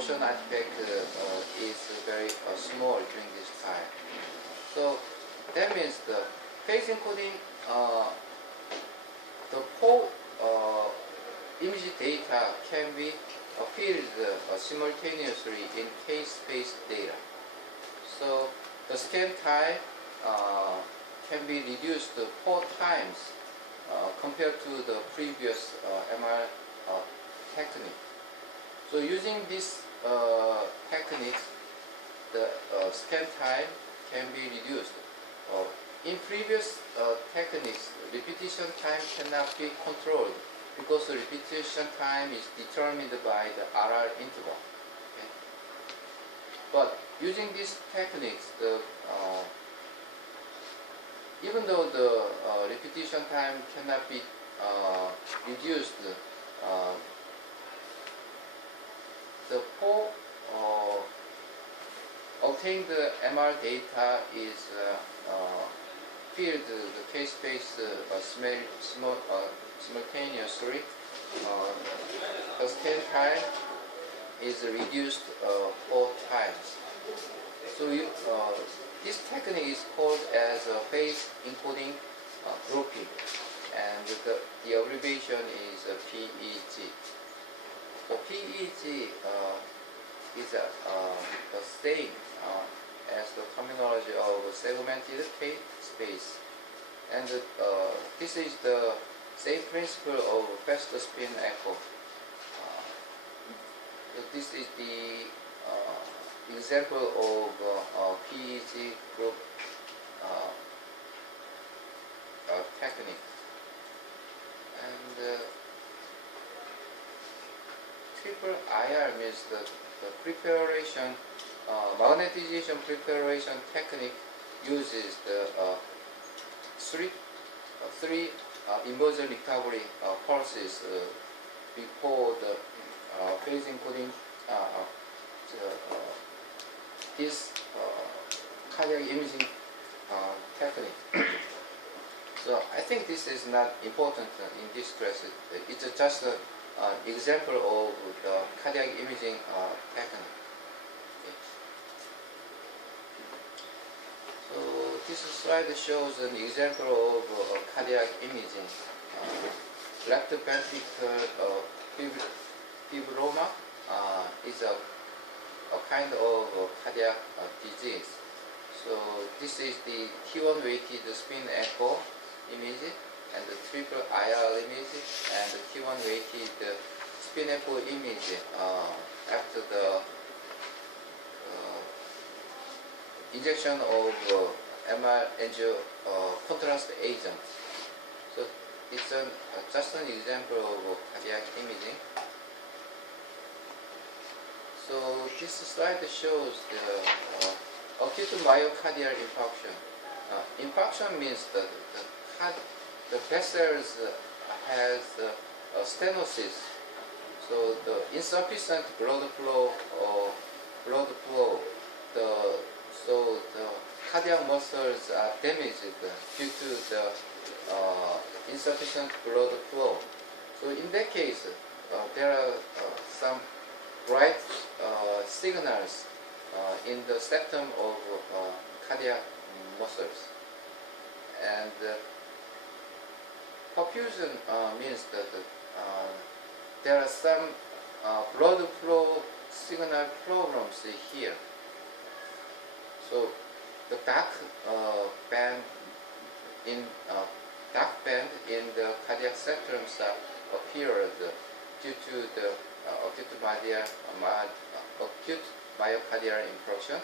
motion artifact is very small during this time. So that means the phase encoding, the whole image data can be filled simultaneously in k-space data. So the scan time can be reduced 4 times compared to the previous MR technique. So using this techniques, the scan time can be reduced. In previous techniques, repetition time cannot be controlled because the repetition time is determined by the RR interval. Okay? But using these techniques, even though the repetition time cannot be reduced, the whole obtained MR data is filled the k-space simultaneously. The scan time is reduced 4 times. So this technique is called as phase encoding grouping, and the abbreviation is PEG. So PEG is the same as the terminology of segmented k-space, and this is the same principle of fast spin echo. This is the example of PEG group technique. And triple IR means the preparation, magnetization preparation technique uses the three inversion recovery pulses before the phase encoding this cardiac imaging technique. So I think this is not important in this class. It's just an example of the cardiac imaging technique. Okay. So this slide shows an example of cardiac imaging. Left ventricular fibroma is a kind of cardiac disease. So this is the T1 weighted spin echo image and the triple IR image and the T1 weighted spin echo image after the injection of MR angio contrast agent. So it's just an example of cardiac imaging. So this slide shows the acute myocardial infarction. Infarction means that the vessels has stenosis, so the insufficient blood flow so the cardiac muscles are damaged due to the insufficient blood flow. So in that case, there are some bright signals in the septum of cardiac muscles, and perfusion means that there are some blood flow signal problems here. So the dark band in the cardiac septums appeared due to the acute myocardial infarction,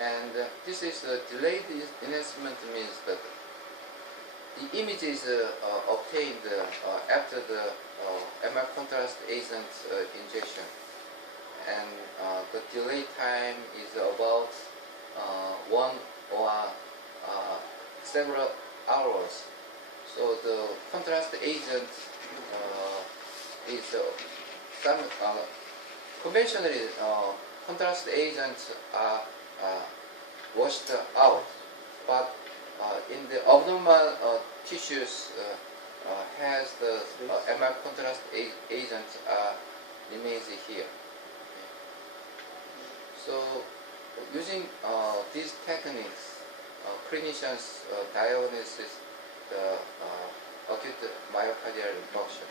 and this is delayed enhancement means that the image is obtained after the MR contrast agent injection, and the delay time is about 1 or several hours. So the contrast agent is some conventionally contrast agents are washed out, but in the abnormal tissues has the MR contrast agent remains here. Okay. So using these techniques, clinicians diagnose the acute myocardial infarction.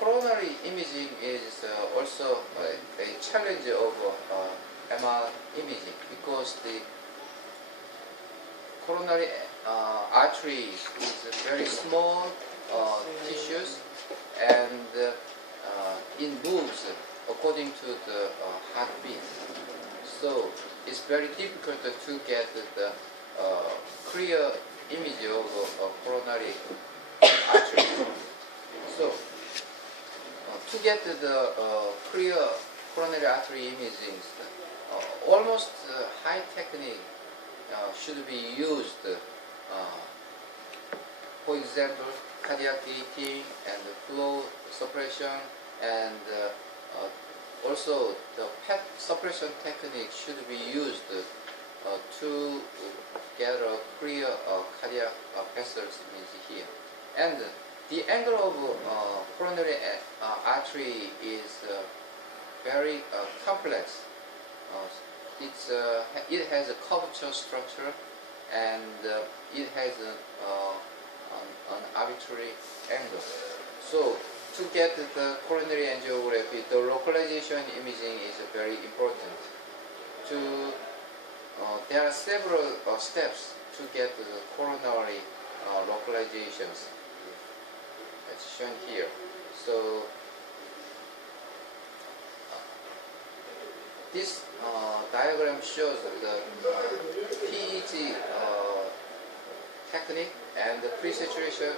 Coronary imaging is also a challenge of MR imaging, because the coronary artery is very small tissues, and it moves according to the heartbeat. So it's very difficult to get the clear image of coronary artery. So to get the clear coronary artery imaging, almost high technique should be used. For example, cardiac gating and flow suppression, and also the PET suppression technique should be used to get a clear cardiac vessels image here. And the angle of coronary artery is very complex. It has a curvature structure, and it has an arbitrary angle. So to get the coronary angiography, the localization imaging is very important. There are several steps to get the coronary localizations, as shown here. So this diagram shows the PEG technique and the pre-saturation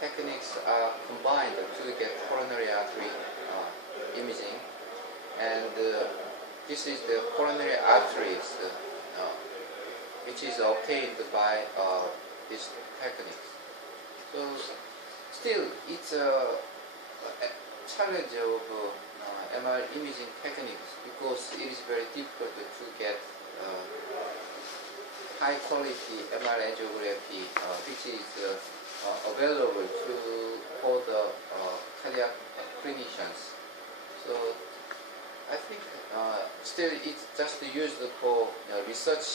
techniques are combined to get coronary artery imaging, and this is the coronary arteries which is obtained by these techniques. So still it's a challenge of MR imaging techniques, because it is very difficult to get high quality MR angiography which is available for the cardiac clinicians. So I think still it's just used for research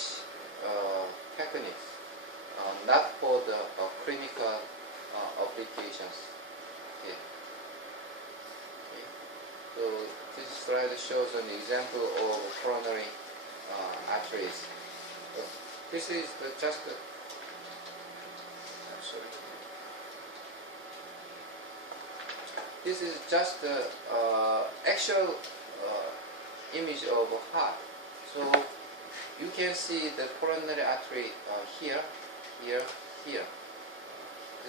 techniques, not for the clinical applications. Okay. Okay. So this slide shows an example of coronary arteries. This is just I'm sorry. This is just the actual image of a heart. So you can see the coronary artery here, here, here.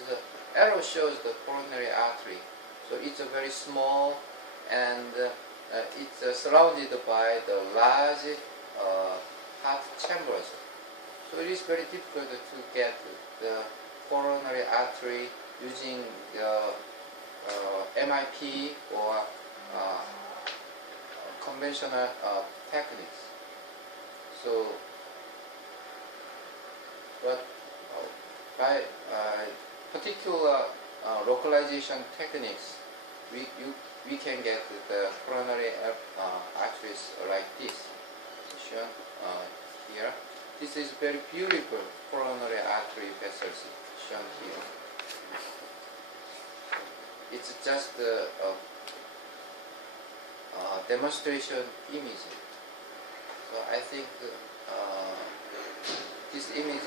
The arrow shows the coronary artery. So it's a very small, and it's surrounded by the large heart chambers. So it is very difficult to get the coronary artery using MIP or conventional techniques. So, but by particular localization techniques, we can get the coronary arteries like this, shown here. This is very beautiful coronary artery vessels shown here. It's just a demonstration image. So I think this image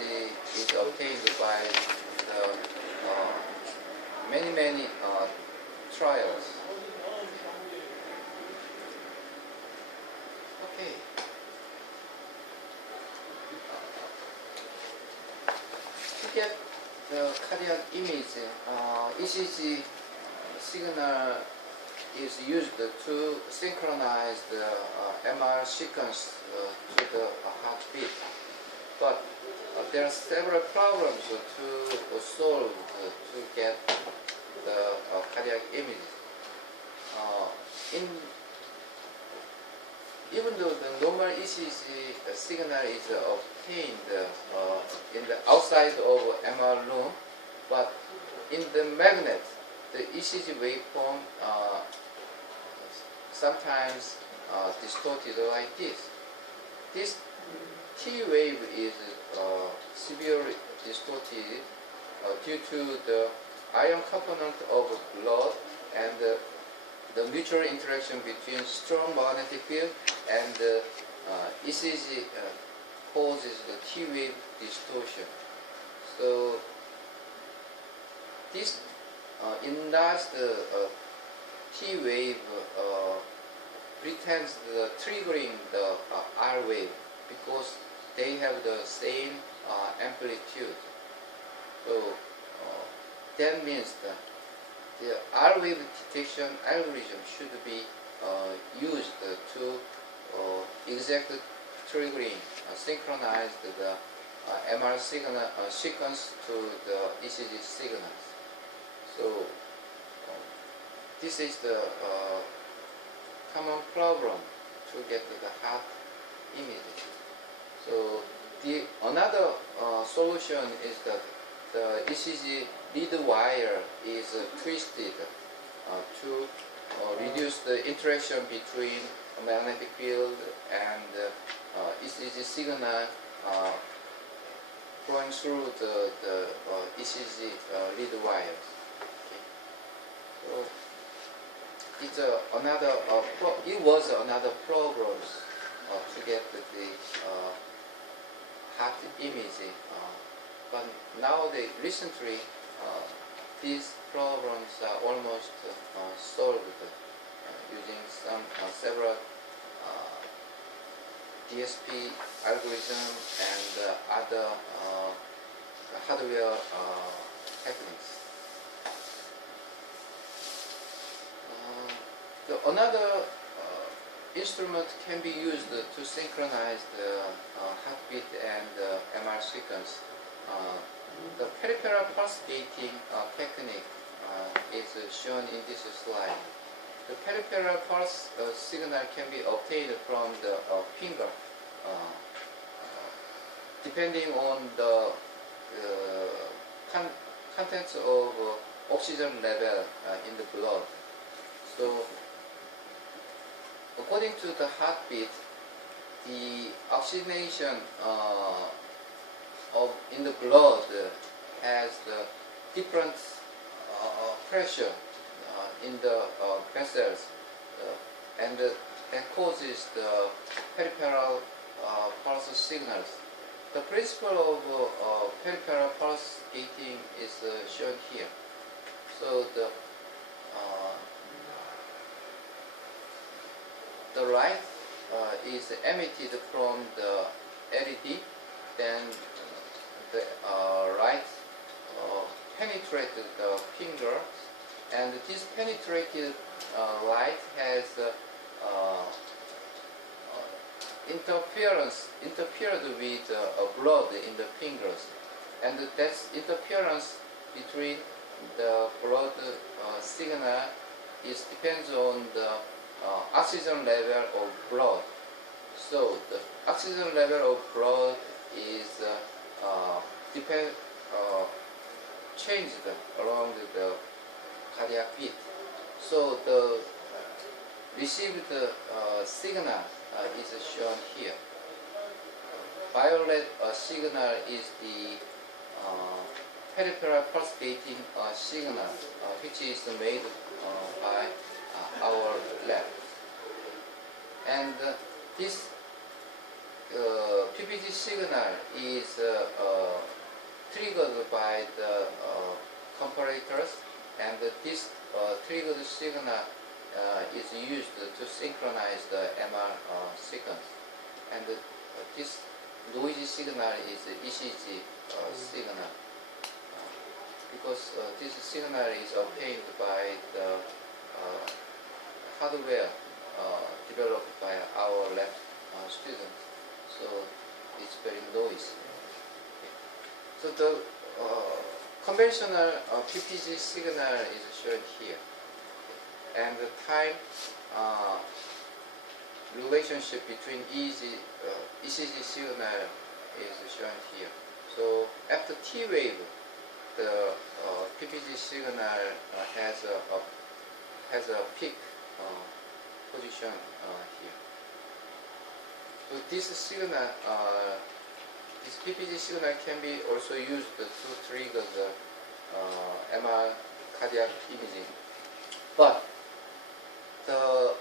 is obtained by the many trials. Okay. To get the cardiac image, ECG signal is used to synchronize the MR sequence to the heartbeat. But there are several problems to solve to get the cardiac image. Even though the normal ECG signal is obtained in the outside of MR room, but in the magnet the ECG waveform sometimes distorted like this. This T wave is severely distorted due to the ion component of blood and the mutual interaction between strong magnetic field and ECG causes the T wave distortion. So this enlarged T wave pretends the triggering the R wave because they have the same amplitude. So that means that the R wave detection algorithm should be used to exact triggering, synchronize the MR signal sequence to the ECG signals. So this is the common problem to get the heart images. So another solution is that the ECG lead wire is twisted to reduce the interaction between magnetic field and ECG signal flowing through the ECG lead wires. Okay. So it's another. It was another problem to get the heart imaging, but nowadays, recently, these problems are almost solved using several DSP algorithm and other hardware techniques. Another instrument can be used to synchronize the heartbeat and MR sequence. The peripheral pulse gating technique is shown in this slide. The peripheral pulse signal can be obtained from the finger, depending on the contents of oxygen level in the blood. So, according to the heartbeat, the oxygenation in the blood has the different pressure in the vessels, and that causes the peripheral pulse signals. The principle of peripheral pulse gating is shown here. So the light is emitted from the LED, then the light penetrates the finger, and this penetrated light has interfered with blood in the fingers, and that's interference between the blood signal depends on the oxygen level of blood. So the oxygen level of blood is changed along the cardiac beat. So the received signal is shown here. Violet signal is the peripheral pulse gating signal, which is made by our lab. And this PPG signal is triggered by the comparators, and this triggered signal is used to synchronize the MR sequence. And this noisy signal is ECG signal, because this signal is obtained by the hardware developed by our lab students, so it's very noisy. Okay. So the conventional PPG signal is shown here, and the time relationship between ECG signal is shown here. So after T wave, the PPG signal has a peak position here. So this signal, this PPG signal can be also used to trigger the MR cardiac imaging. But the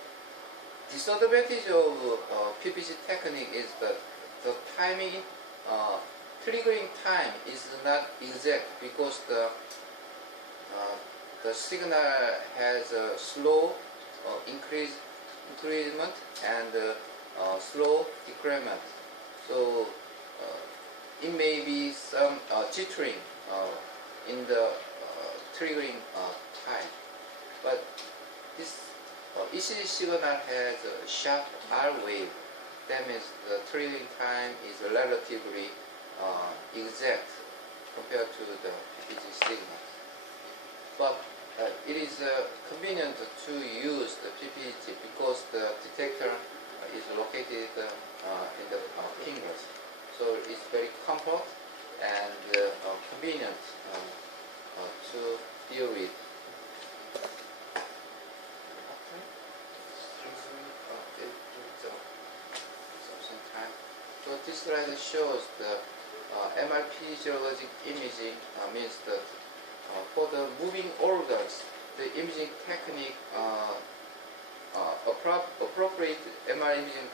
disadvantage of PPG technique is that the timing, triggering time is not exact because the signal has a slow increment and slow decrement. So it may be some jittering in the triggering time. But this ECG signal has a sharp R wave. That means the triggering time is relatively exact compared to the PPG signal. But it is convenient to use the PPG because the detector is located in the fingers. So it's very comfort and convenient to deal with. So this slide shows the MR physiologic imaging means that for the moving organs, the imaging technique, appropriate MR imaging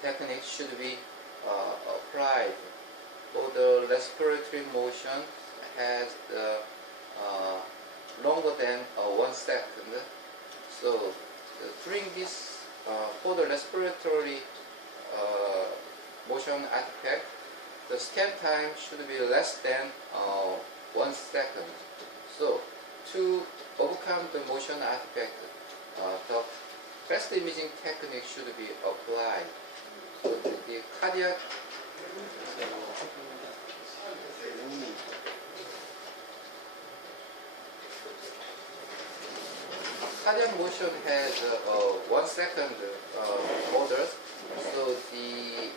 technique should be applied. For the respiratory motion has the longer than 1 second. So during this, for the respiratory motion artifact, the scan time should be less than 1 second. So to overcome the motion artifact, the fast imaging technique should be applied. So the cardiac motion has 1 second orders. So the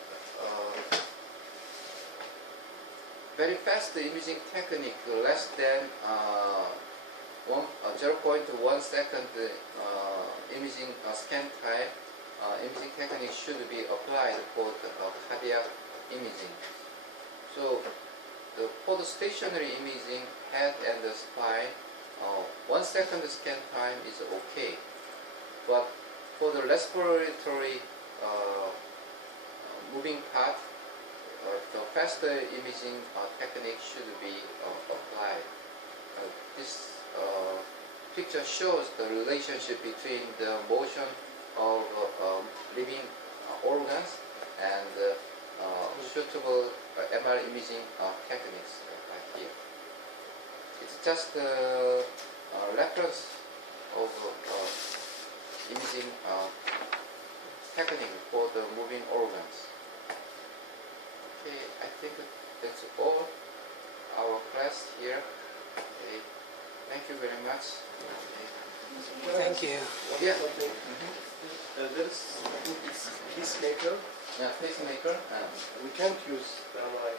very fast imaging technique, less than 0.1 second imaging scan time, imaging technique should be applied for the cardiac imaging. So for the stationary imaging, head and the spine, 1 second scan time is okay. But for the respiratory moving part, the faster imaging technique should be applied. This picture shows the relationship between the motion of living organs and suitable MR imaging techniques here. It's just a reference of imaging technique for the moving organs. Okay, I think that's all our class here. Okay. Thank you very much. Okay. Thank you. Yeah. There is pacemaker. Yeah, pacemaker. We can't use the MRI